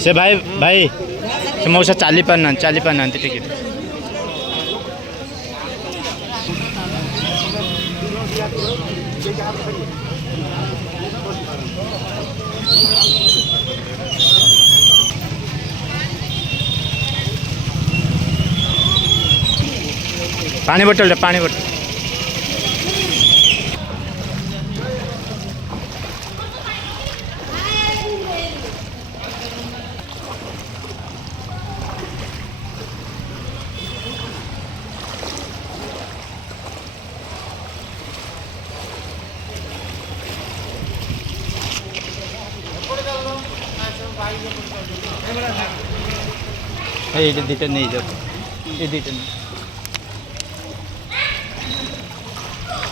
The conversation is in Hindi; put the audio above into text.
से भाई भाई से मौसा चाली पाना टिकेट पानी बोतल पानी बोतल ये नहीं जाओ ये